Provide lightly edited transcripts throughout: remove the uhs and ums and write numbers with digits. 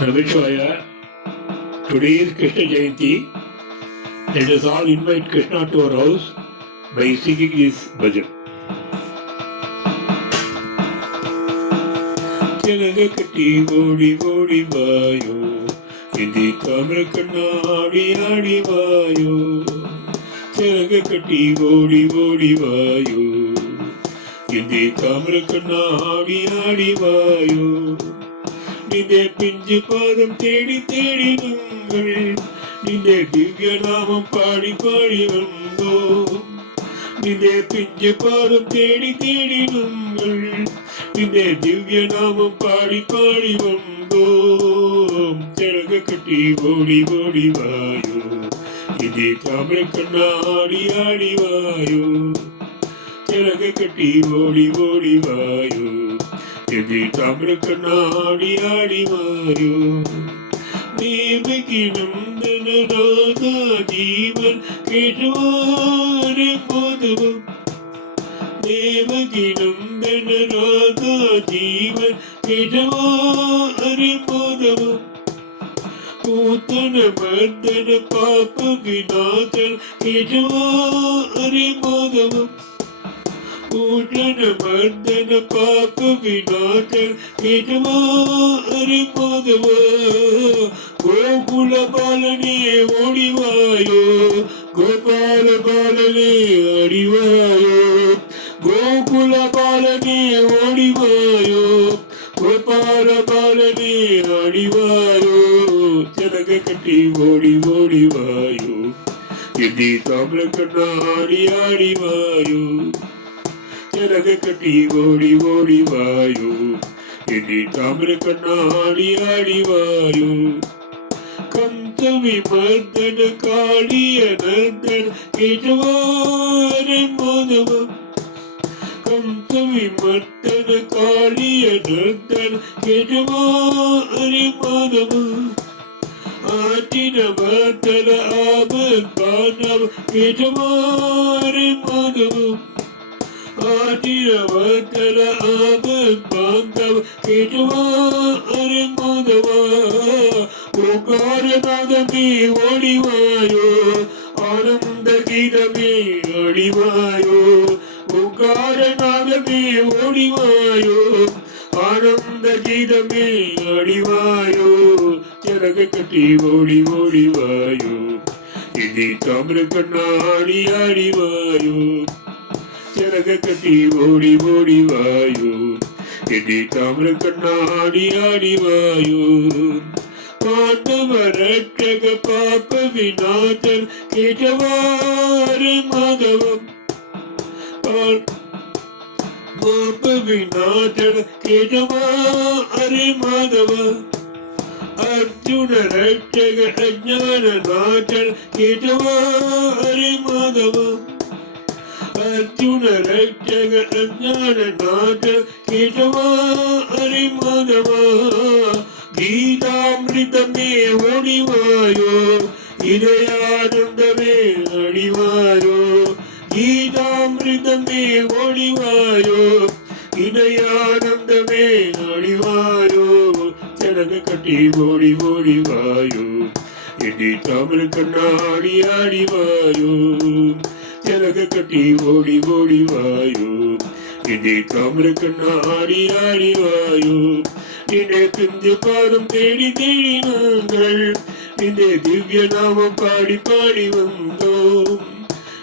Namashivaya. Today is Krishna Jayanti. Let us all invite Krishna to our house by singing this bhajan. Chalagakati vodi vodi vayo, Indi tamra kannadi adi vayo. Chalagakati vodi vodi vayo, Indi tamra kannadi adi vayo. நிதே பிஞ்சு பாதம் தேடி தேடி நாங்கள் நிதே திவ்ய நாமம் பாடி பாடி வந்தோம். நிதே பிஞ்சு பாதம் தேடி தேடி நாங்கள் நிதே திவ்ய நாமம் பாடி பாடி வந்தோம். திலக கட்டி ஓடி ஓடி வாயோ, இதே தாமரை கண்ணாடி ஆடி வாயோ. திலக கட்டி ஓடி ஓடி வாயோ, यदि ताम्र कन्नाडी आडी वायो. देवकी नंदन राधा जीवन केशवारे माधव. देवकी नंदन राधा जीवन केशवारे माधव. पूतन मर्दन पाप विनाशन केशवारे माधव. पूजन मर्दन पाप विनाशन केशवा हरि माधव. गोकुल बालने ओडिवायो, गोपाल बालने अडिवायो. गोकुल बालने ओडिवायो, गोपाल बालने अडिवायो. चलग कटी ओडी ओडी वायो, यदि ताम्र कन्नाडी आडी वायो. चलग कटी ओडी ओडी वायो, यदि ताम्र कन्नाडी आडी वायो. कंस विमर्दन कालिय नर्दन केशवारे माधव. कंस विमर्दन कालिय नर्दन केशवारे माधव. आचिन मर्दन आबद बानव केशवारे माधव. आचिरवर्तन आबद बांधव केशवा हरि माधव. ओकार नाद में ओडिवायो, आनंद गीत में अडिवायो. ओकार नाद में ओडिवायो, आनंद गीत में अडिवायो. चरग कटी ओडी ओडी वायो, यदि ताम्र कन्नाडी आडी वायो. चरग कटी ओडी ओडी वायो, यदि ताम्र कन्नाडी आडी वायो. पांडव रक्षक पाप विनाशन केशवारे माधव. पाप विनाशन केशवा हरि माधव. अर्जुन रक्षक अज्ञान नाशन केशवा हरि माधव. अर्जुन रक्षक अज्ञान नाथ केशवा हरि माधव. गीतामृत में ओडिवायो, हृदयानंद में अडिवायो. गीतामृत में ओडिवायो, हृदयानंद में अडिवायो. चरग कटी ओडी ओडी वायो, यदि ताम्र कन्नाडी आडी वायो. चलग कटी ओडी ओडी वायो, यदि ताम्र कन्नाडी आडी वायो. निने पिंजु पादम தேடி தேடி நாங்கள் நிதே திவ்ய நாமம் பாடி பாடி வந்தோம்.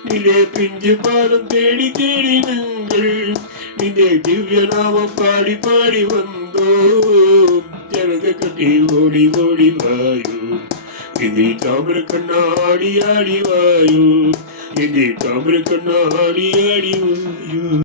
நிதே பிஞ்சு பாதம் தேடி தேடி நாங்கள் நிதே திவ்ய நாமம் பாடி பாடி வந்தோம். ஜலக கட்டி ஓடி ஓடி வாயோ, यदि ताम्र कन्नाडी आडी वायो. यदि ताम्र कन्नाडी आडी वायो.